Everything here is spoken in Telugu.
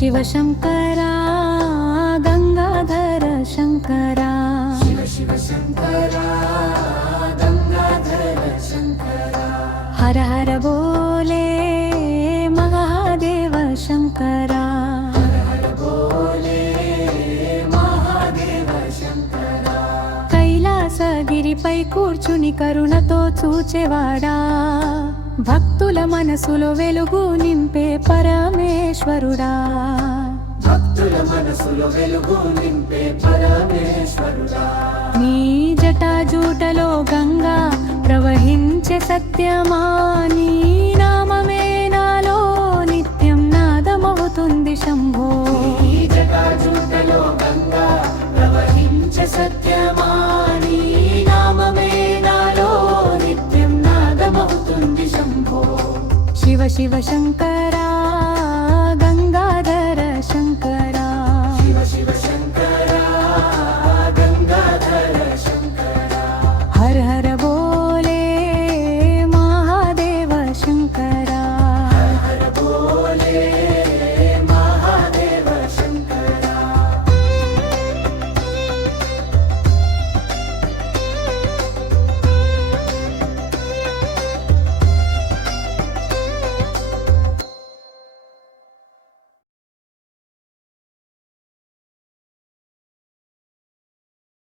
शिव शंकरा गंगाधर शंकरा शिव शिव शंकरा गंगाधर शंकरा हर हर बोले महादेव शंकरा हर हर बोले महादेव शंकरा కైలాసగిరిపై కూర్చుని కరుణతో చూచేవాడా భక్తుల మనసులో వెలుగు నింపే పరమేశ్వరుడా భక్తుల మనసులో వెలుగు నింపే పరమేశ్వరుడా నీ జటాజూటలో గంగా ప్రవహించే సత్యమా నీ నామమే నాలో నిత్యం నాదమవుతుంది శంభో నీ జటాజూటలో గంగా ప్రవహించే సత్యమా నీ నామమే నాలో నిత్యం నాదమవుతుంది శంభో శివ శివ శంకరా గంగాధర శంకరా शिव शिव शंकरा गंगाधर शंकरा हर हर बोले महादेव शंकरा हर हर बोले